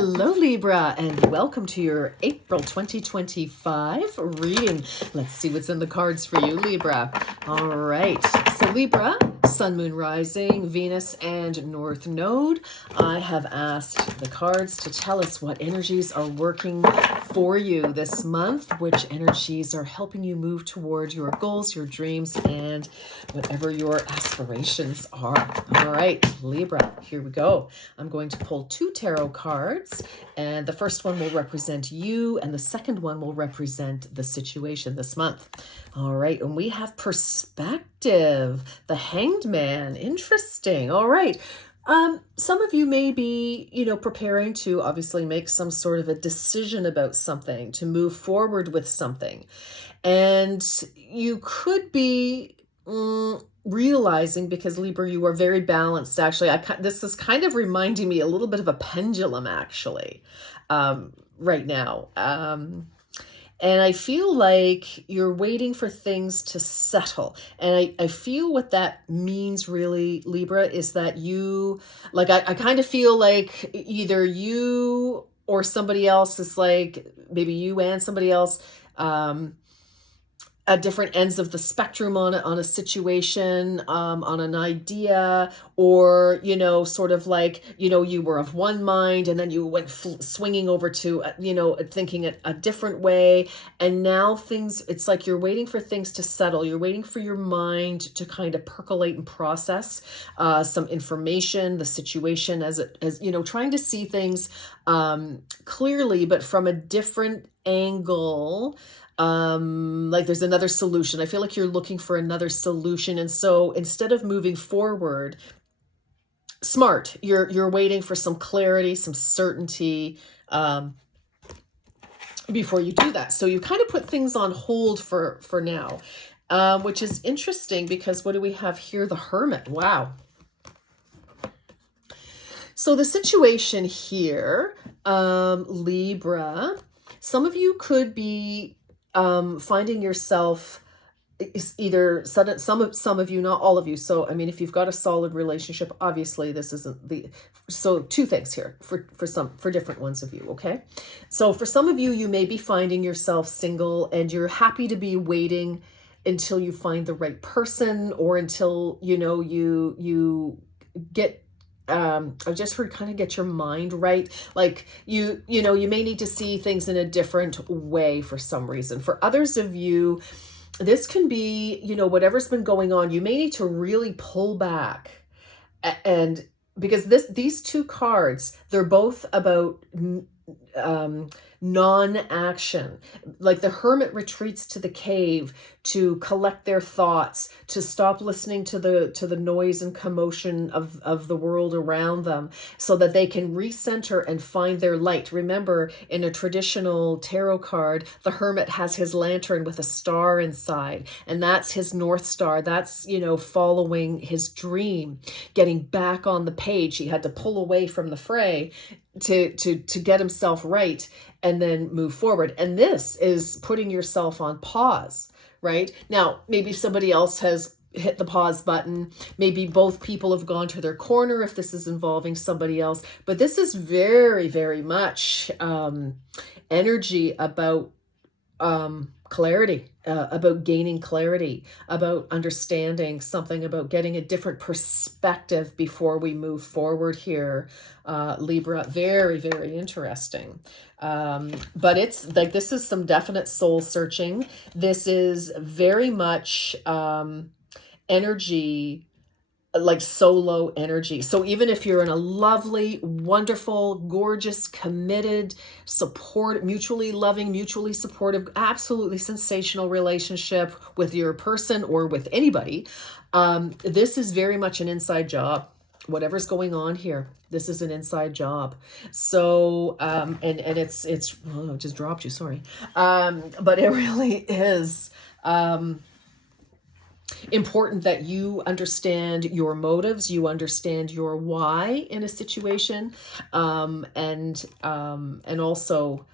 Hello, Libra, and welcome to your April 2025 reading. Let's see what's in the cards for you, Libra. All right. So, Libra, Sun, Moon, Rising, Venus, and North Node. I have asked the cards to tell us what energies are working for you this month, which energies are helping you move toward your goals, your dreams, and whatever your aspirations are. All right, Libra, here we go. I'm going to pull two tarot cards, and the first one will represent you, and the second one will represent the situation this month. All right, and we have perspective, the Hanged Man. Interesting. All right. Some of you may be, preparing to obviously make some sort of a decision about something, to move forward with something. And you could be realizing, because Libra, you are very balanced. Actually, this is kind of reminding me a little bit of a pendulum, actually, right now. And I feel like you're waiting for things to settle. And I feel what that means really, Libra, is that you, like, I kind of feel like either you or somebody else is like, maybe you and somebody else, at different ends of the spectrum on a situation, on an idea, or, sort of like, you were of one mind and then you went swinging over to, thinking a different way. And now it's like you're waiting for things to settle. You're waiting for your mind to kind of percolate and process some information, the situation as trying to see things clearly, but from a different angle. Like there's another solution. I feel like you're looking for another solution. And so instead of moving forward, smart, you're waiting for some clarity, some certainty, before you do that. So you kind of put things on hold for now, which is interesting because what do we have here? The Hermit. Wow. So the situation here, Libra, some of you could be finding yourself is either sudden, some of you, not all of you. So, I mean, if you've got a solid relationship, obviously this isn't so two things here for different ones of you. Okay. So for some of you, you may be finding yourself single and you're happy to be waiting until you find the right person, or until, you get, I've just heard kind of get your mind right. Like you may need to see things in a different way for some reason. For others of you, this can be, whatever's been going on, you may need to really pull back. And because these two cards, they're both about non-action. Like the Hermit retreats to the cave to collect their thoughts, to stop listening to the noise and commotion of the world around them, so that they can recenter and find their light. Remember, in a traditional tarot card, the Hermit has his lantern with a star inside, and that's his North Star. That's, following his dream, getting back on the page. He had to pull away from the fray to get himself right and then move forward. And this is putting yourself on pause, right? Now, maybe somebody else has hit the pause button. Maybe both people have gone to their corner if this is involving somebody else. But this is very, very much energy about clarity, about gaining clarity, about understanding something, about getting a different perspective before we move forward here, Libra. Very, very interesting. But it's like, this is some definite soul searching. This is very much energy, like solo energy. So even if you're in a lovely, wonderful, gorgeous, committed, mutually loving, mutually supportive, absolutely sensational relationship with your person or with anybody, this is very much an inside job. Whatever's going on here, this is an inside job. So, and it's, oh, it just dropped you, sorry. But it really is, important that you understand your motives, you understand your why in a situation, and also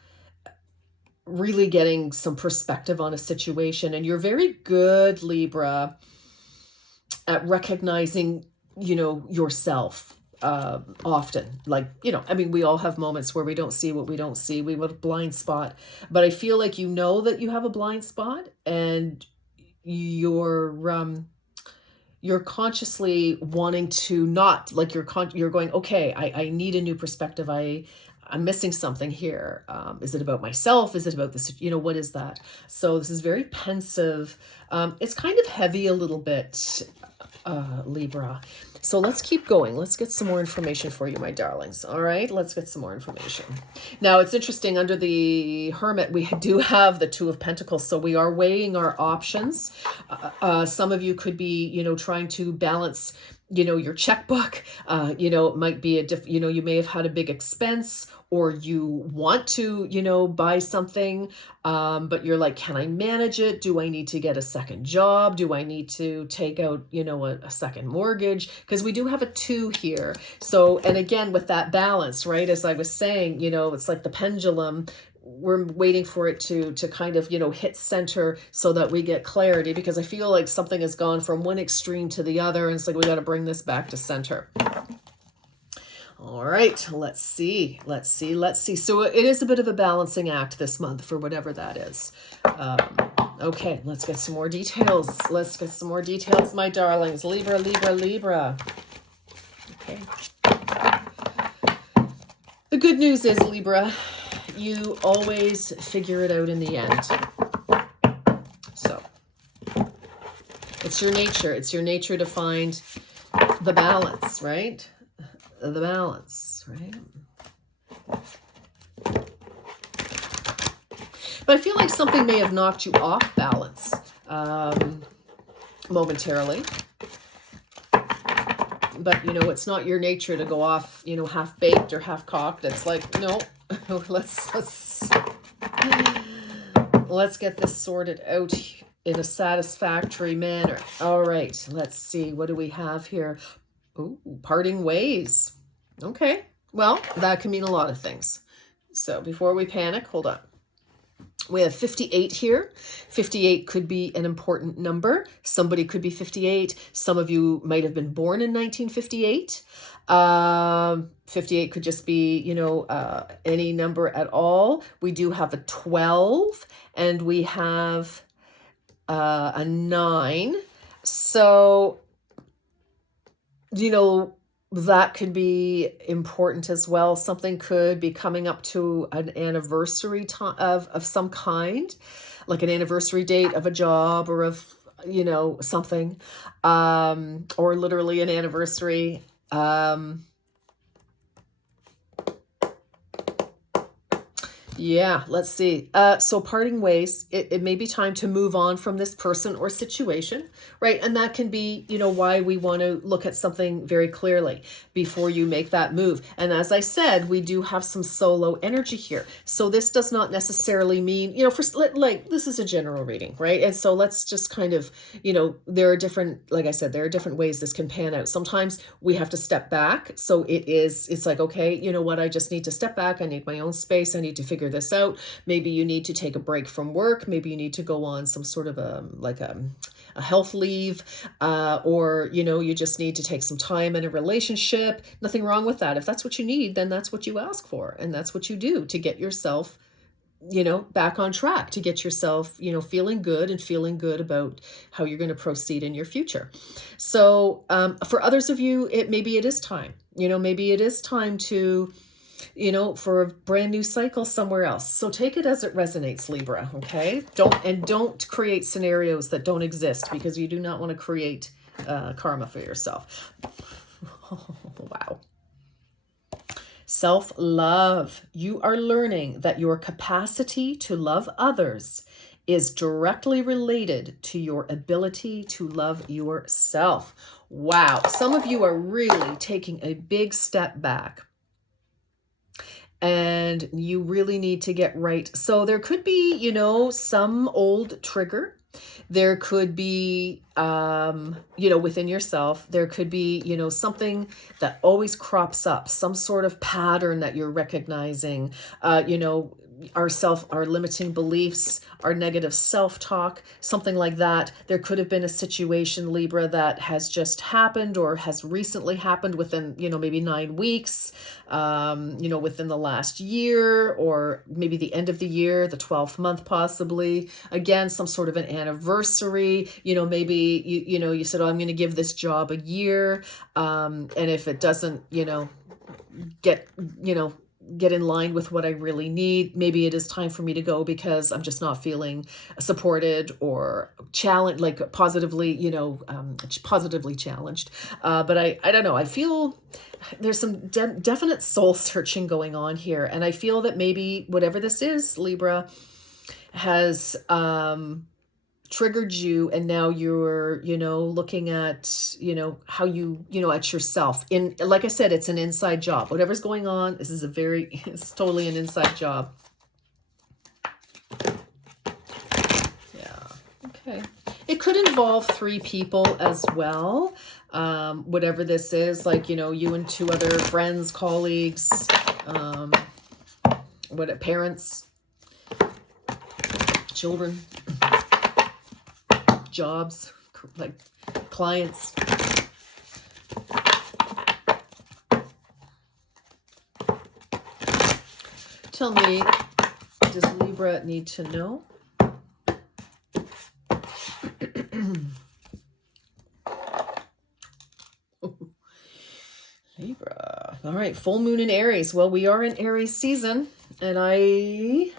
really getting some perspective on a situation. And you're very good, Libra, at recognizing, yourself. often. Like, you know, I mean, we all have moments where we don't see what we don't see. We have a blind spot. But I feel like you know that you have a blind spot, and you're consciously wanting to not, like, you're going, okay, I need a new perspective. I'm missing something here. Is it about myself? Is it about this? You know, what is that? So this is very pensive. It's kind of heavy a little bit, Libra. So let's keep going. Let's get some more information for you, my darlings. All right, let's get some more information. Now, it's interesting, under the Hermit, we do have the Two of Pentacles. So we are weighing our options. Some of you could be, you know, trying to balance, you know, your checkbook. You know, it might be you know, you may have had a big expense, or you want to, you know, buy something, but you're like, can I manage it? Do I need to get a second job? Do I need to take out, you know, a second mortgage? Because we do have a 2 here. So, and again, with that balance, right, as I was saying, you know, it's like the pendulum. We're waiting for it to kind of, you know, hit center so that we get clarity, because I feel like something has gone from one extreme to the other, and it's like, we got to bring this back to center. All right, let's see. So it is a bit of a balancing act this month, for whatever that is. Okay, let's get some more details. My darlings. Libra. Okay. The good news is, Libra, you always figure it out in the end. So it's your nature. It's your nature to find the balance, right? The balance, right? But I feel like something may have knocked you off balance momentarily. But, you know, it's not your nature to go off, you know, half-baked or half-cocked. It's like, no, let's get this sorted out in a satisfactory manner. All right, let's see. What do we have here? Ooh, parting ways. Okay, well, that can mean a lot of things. So before we panic, hold on. We have 58 here. 58 could be an important number. Somebody could be 58. Some of you might have been born in 1958. 58 could just be, you know, any number at all. We do have a 12, and we have a 9. So, you know, that could be important as well. Something could be coming up to an anniversary of some kind, like an anniversary date of a job, or of, you know, something, or literally an anniversary. Yeah, let's see. So parting ways, it may be time to move on from this person or situation, right? And that can be, you know, why we want to look at something very clearly before you make that move. And as I said, we do have some solo energy here. So this does not necessarily mean, you know, like, this is a general reading, right? And so let's just kind of, you know, there are different, like I said, there are different ways this can pan out. Sometimes we have to step back. So it's like, okay, you know what? I just need to step back. I need my own space. I need to figure this out. Maybe you need to take a break from work. Maybe you need to go on some sort of a health leave, or, you know, you just need to take some time in a relationship. Nothing wrong with that. If that's what you need, then that's what you ask for, and that's what you do to get yourself, you know, back on track, to get yourself, you know, feeling good and feeling good about how you're going to proceed in your future. So for others of you, maybe it is time, you know, maybe it is time to, you know, for a brand new cycle somewhere else. So take it as it resonates, Libra. Okay. Don't create scenarios that don't exist, because you do not want to create karma for yourself. Wow. Self-love. You are learning that your capacity to love others is directly related to your ability to love yourself. Wow. Some of you are really taking a big step back, and you really need to get right. So there could be, you know, some old trigger. There could be within yourself. There could be, something that always crops up, some sort of pattern that you're recognizing, our limiting beliefs, our negative self-talk, something like that. There could have been a situation, Libra, that has just happened or has recently happened within, maybe 9 weeks, within the last year, or maybe the end of the year, the 12th month, possibly. Again, some sort of an anniversary, maybe you said, oh, I'm going to give this job a year. And if it doesn't, get, get in line with what I really need, maybe it is time for me to go because I'm just not feeling supported or challenged, like positively, positively challenged. But I don't know. I feel there's some definite soul searching going on here. And I feel that maybe whatever this is, Libra, has triggered you, and now you're looking at how you at yourself. In, like I said, it's an inside job. Whatever's going on, this is it's totally an inside job. Yeah. Okay. It could involve 3 people as well. Whatever this is, like you and 2 other friends, colleagues, parents, children, jobs, like clients. Tell me, does Libra need to know? Libra. All right, full moon in Aries. Well, we are in Aries season, and is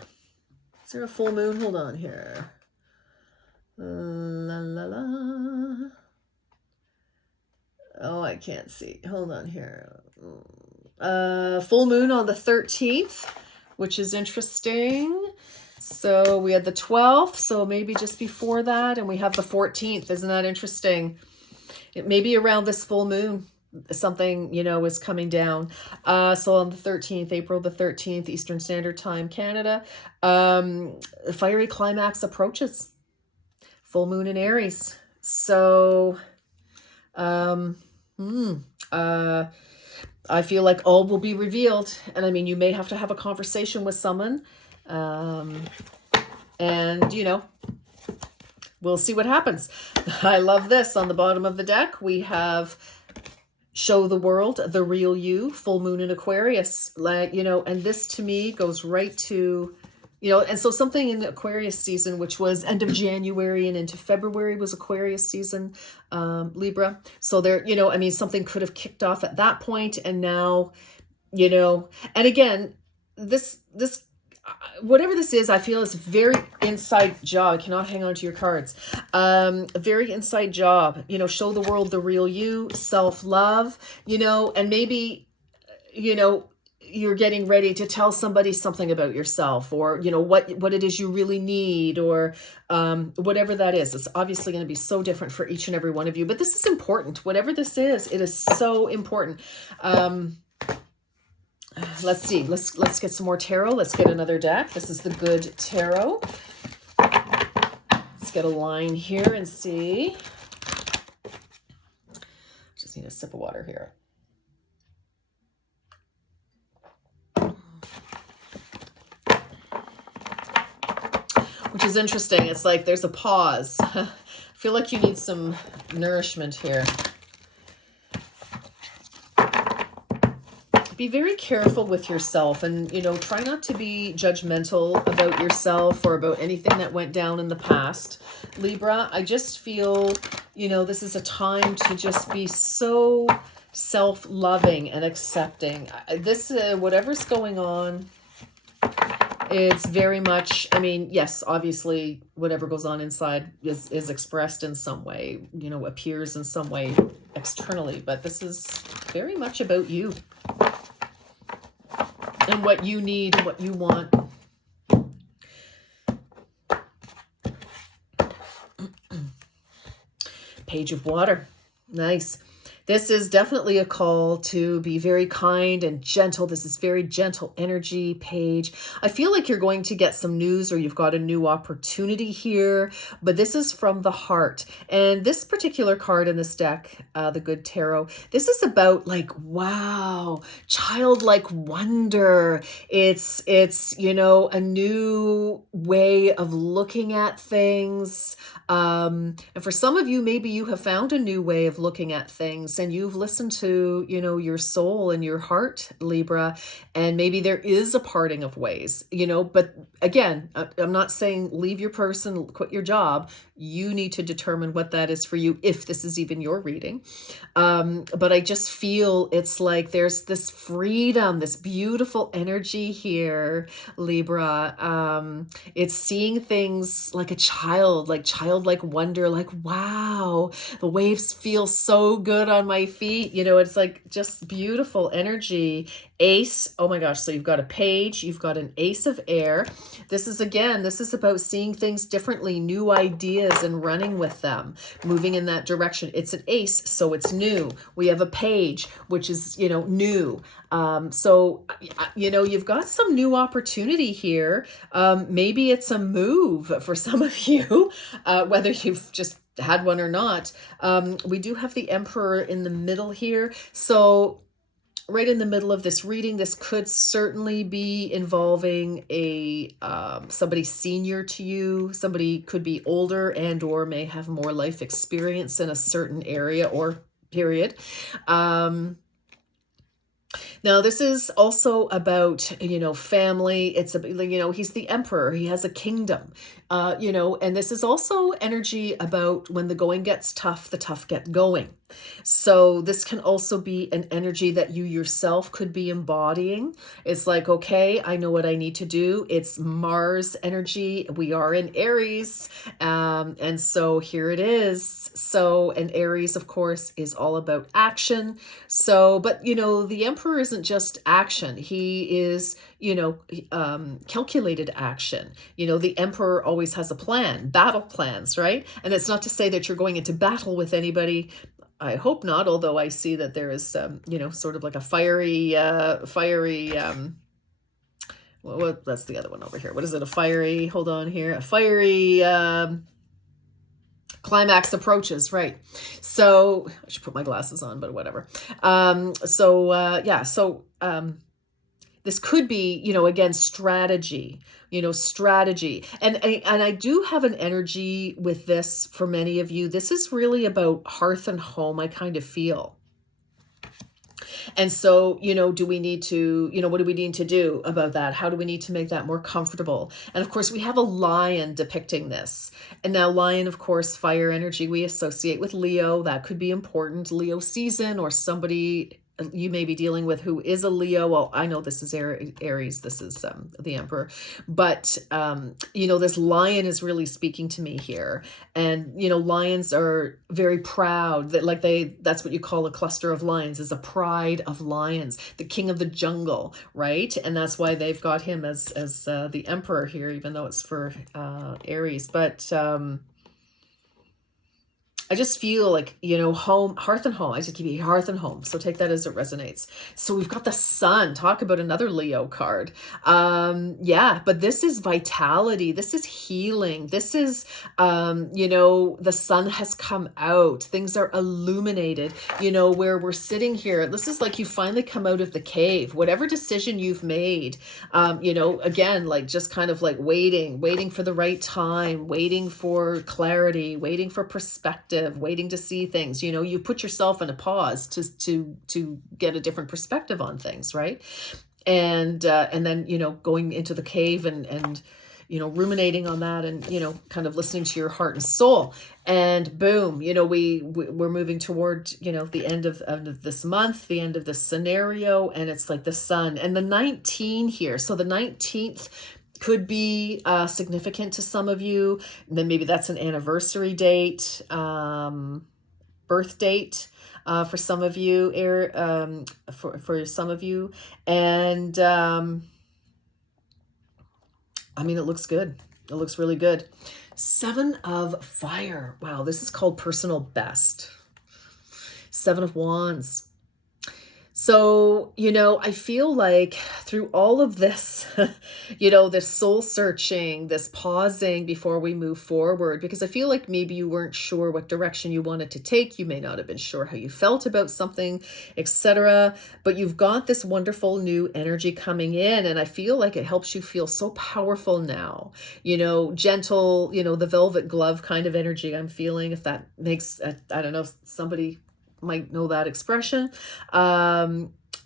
there a full moon? Hold on here. La la la. Oh, I can't see. Hold on here. Full moon on the 13th, which is interesting. So we had the 12th, so maybe just before that, and we have the 14th. Isn't that interesting? It may be around this full moon, something, is coming down. So on the 13th, April the 13th, Eastern Standard Time, Canada, fiery climax approaches. Full moon in Aries. So, I feel like all will be revealed. And I mean, you may have to have a conversation with someone. And, we'll see what happens. I love this. On the bottom of the deck, we have show the world the real you, full moon in Aquarius. Like, and this to me goes right to, and so something in the Aquarius season, which was end of January and into February, was Aquarius season, Libra. So there, something could have kicked off at that point, and now, and again, this, whatever this is, I feel is a very inside job. I cannot hang on to your cards. A very inside job, show the world the real you, self-love, and maybe, you're getting ready to tell somebody something about yourself, or what it is you really need, or whatever that is. It's obviously going to be so different for each and every one of you, but this is important. Whatever this is, it is so important. Let's see. Let's get some more tarot. Let's get another deck. This is the Good Tarot. Let's get a line here and see. Just need a sip of water here. Which is interesting. It's like there's a pause. I feel like you need some nourishment here. Be very careful with yourself, and, try not to be judgmental about yourself or about anything that went down in the past. Libra, I just feel, this is a time to just be so self-loving and accepting. This, whatever's going on, it's very much, yes, obviously, whatever goes on inside is expressed in some way, appears in some way externally, but this is very much about you and what you need, what you want. Page of Water. Nice. This is definitely a call to be very kind and gentle. This is very gentle energy page. I feel like you're going to get some news or you've got a new opportunity here, but this is from the heart. And this particular card in this deck, the Good Tarot, this is about like, wow, childlike wonder. It's, you know, a new way of looking at things. And for some of you, maybe you have found a new way of looking at things and you've listened to, you know, your soul and your heart, Libra, and maybe there is a parting of ways, you know, but again, I'm not saying leave your person, quit your job. You need to determine what that is for you, if this is even your reading. But I just feel it's like there's this freedom, this beautiful energy here, Libra. It's seeing things like a child, like childlike wonder, like, wow, the waves feel so good on my feet. You know, it's like just beautiful energy. Ace. Oh my gosh. So you've got a page, you've got an ace of air. This is, again, this is about seeing things differently, new ideas and running with them, moving in that direction. It's an ace, so it's new. We have a page, which is, you know, new. So, you know, you've got some new opportunity here. Maybe it's a move for some of you, whether you've just had one or not. We do have the Emperor in the middle here. So right in the middle of this reading, this could certainly be involving a somebody senior to you. Somebody could be older and or may have more life experience in a certain area or period. Now, this is also about, you know, family. It's, you know, he's the emperor. He has a kingdom, you know, and this is also energy about when the going gets tough, the tough get going. So this can also be an energy that you yourself could be embodying. It's like, okay, I know what I need to do. It's Mars energy. We are in Aries. And so here it is. So, and Aries, of course, is all about action. So, but, you know, the Emperor isn't just action. He is, you know, calculated action. You know, the Emperor always has a plan, battle plans, right? And it's not to say that you're going into battle with anybody. I hope not, although I see that there is, you know, sort of like a fiery, well, that's the other one over here. What is it? A fiery, hold on here, a fiery climax approaches, right? So I should put my glasses on, but whatever. Yeah, so this could be, you know, again, strategy, you know, strategy. And I do have an energy with this for many of you. This is really about hearth and home, I kind of feel. And so, you know, do we need to, you know, what do we need to do about that? How do we need to make that more comfortable? And of course, we have a lion depicting this. And now lion, of course, fire energy we associate with Leo. That could be important. Leo season, or somebody you may be dealing with who is a Leo. Well, I know this is Aries. This is the Emperor. But, you know, this lion is really speaking to me here. And, you know, lions are very proud. That like that's what you call a cluster of lions, is a pride of lions, the king of the jungle, right? And that's why they've got him as the Emperor here, even though it's for Aries. But I just feel like, you know, home, hearth and home. I just keep it hearth and home. So take that as it resonates. So we've got the sun. Talk about another Leo card. Yeah, but this is vitality. This is healing. This is, you know, the sun has come out. Things are illuminated, you know, where we're sitting here. This is like you finally come out of the cave. Whatever decision you've made, you know, again, like just kind of like waiting for the right time, waiting for clarity, waiting for perspective, waiting to see things. You know, you put yourself in a pause to get a different perspective on things, right? And then, you know, going into the cave and you know, ruminating on that, and, you know, kind of listening to your heart and soul. And boom, you know, we're moving toward, you know, the end of this month, the end of this scenario, and it's like the sun and the 19 here. So the 19th could be significant to some of you. And then maybe that's an anniversary date, birth date for some of you, for some of you. And I mean, it looks good. It looks really good. 7 of Fire. Wow, this is called personal best. Seven of Wands. So, I feel like through all of this, this soul searching, this pausing before we move forward, because I feel like maybe you weren't sure what direction you wanted to take. You may not have been sure how you felt about something, etc. But you've got this wonderful new energy coming in, and I feel like it helps you feel so powerful now. Gentle, the velvet glove kind of energy I'm feeling, if that makes, I don't know, somebody might know that expression.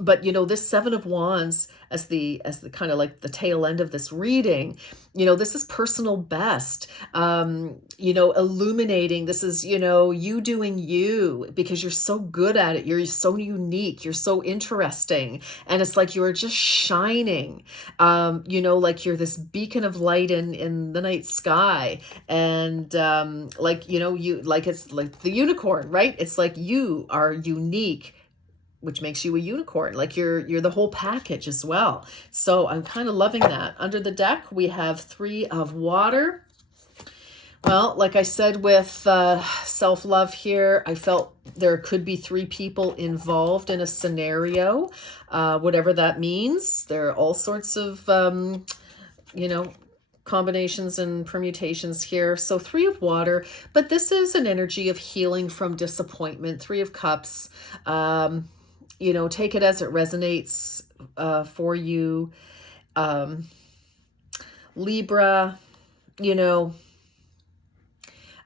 But this Seven of Wands as the kind of like the tail end of this reading, this is personal best, illuminating. This is, you doing you, because you're so good at it. You're so unique. You're so interesting. And it's like you're just shining, like you're this beacon of light in the night sky. And you like, it's like the unicorn, right? It's like you are unique, which makes you a unicorn. Like you're the whole package as well. So I'm kind of loving that. Under the deck, we have Three of Water. Well, like I said with self-love here, I felt there could be three people involved in a scenario, whatever that means. There are all sorts of, combinations and permutations here. So Three of Water, but this is an energy of healing from disappointment. Three of Cups. Take it as it resonates for you. Libra,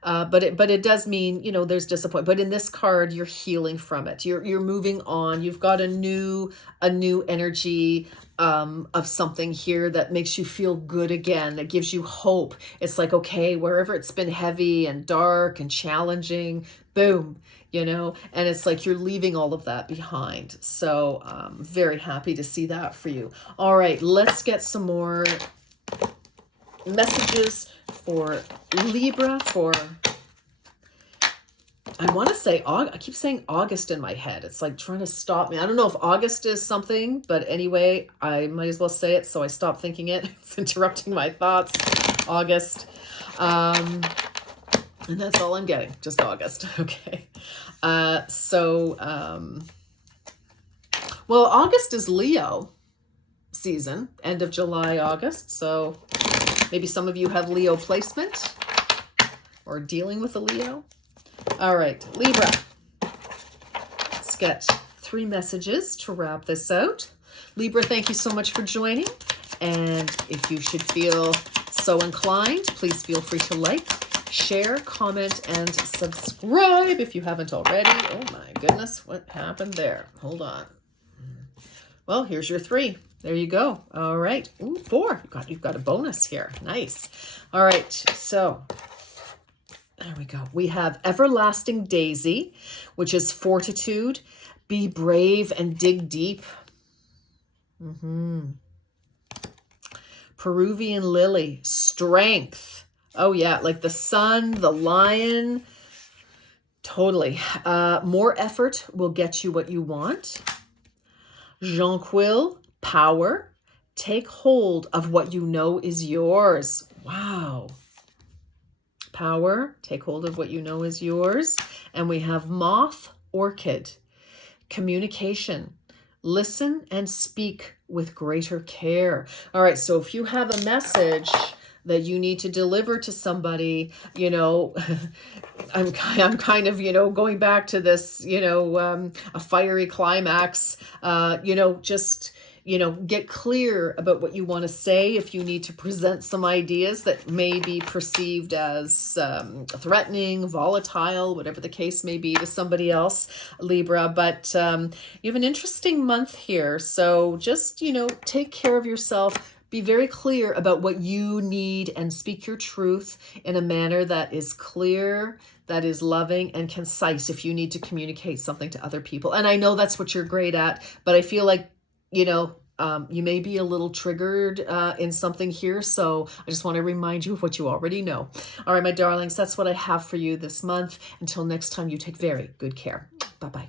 but it does mean, there's disappointment. But in this card, you're healing from it. You're moving on. You've got a new energy of something here that makes you feel good again, that gives you hope. It's like, okay, wherever it's been heavy and dark and challenging, boom, and it's like you're leaving all of that behind. So very happy to see that for you. All right, let's get some more messages for Libra for, I want to say, I keep saying August in my head. It's like trying to stop me. I don't know if August is something, but anyway, I might as well say it, so I stop thinking it. It's interrupting my thoughts. August. And that's all I'm getting, just August. Okay. Well, August is Leo season, end of July, August. So maybe some of you have Leo placement or dealing with a Leo. All right, Libra. Let's get 3 messages to wrap this out. Libra, thank you so much for joining. And if you should feel so inclined, please feel free to like, share, comment, and subscribe if you haven't already. Oh my goodness, what happened there? Hold on. Well, here's your 3. There you go. All right. Ooh, 4. You've got a bonus here. Nice. All right. So there we go. We have Everlasting Daisy, which is fortitude. Be brave and dig deep. Peruvian Lily, strength. Oh yeah, like the sun, the lion. Totally. More effort will get you what you want. Jonquil, power. Take hold of what you know is yours. Wow. Power, take hold of what you know is yours. And we have Moth, orchid. Communication. Listen and speak with greater care. All right, so if you have a message that you need to deliver to somebody, I'm kind of, going back to this, a fiery climax, just, get clear about what you want to say. If you need to present some ideas that may be perceived as threatening, volatile, whatever the case may be to somebody else, Libra. But you have an interesting month here. So just, take care of yourself. Be very clear about what you need and speak your truth in a manner that is clear, that is loving and concise if you need to communicate something to other people. And I know that's what you're great at, but I feel like, you may be a little triggered in something here. So I just want to remind you of what you already know. All right, my darlings, that's what I have for you this month. Until next time, you take very good care. Bye-bye.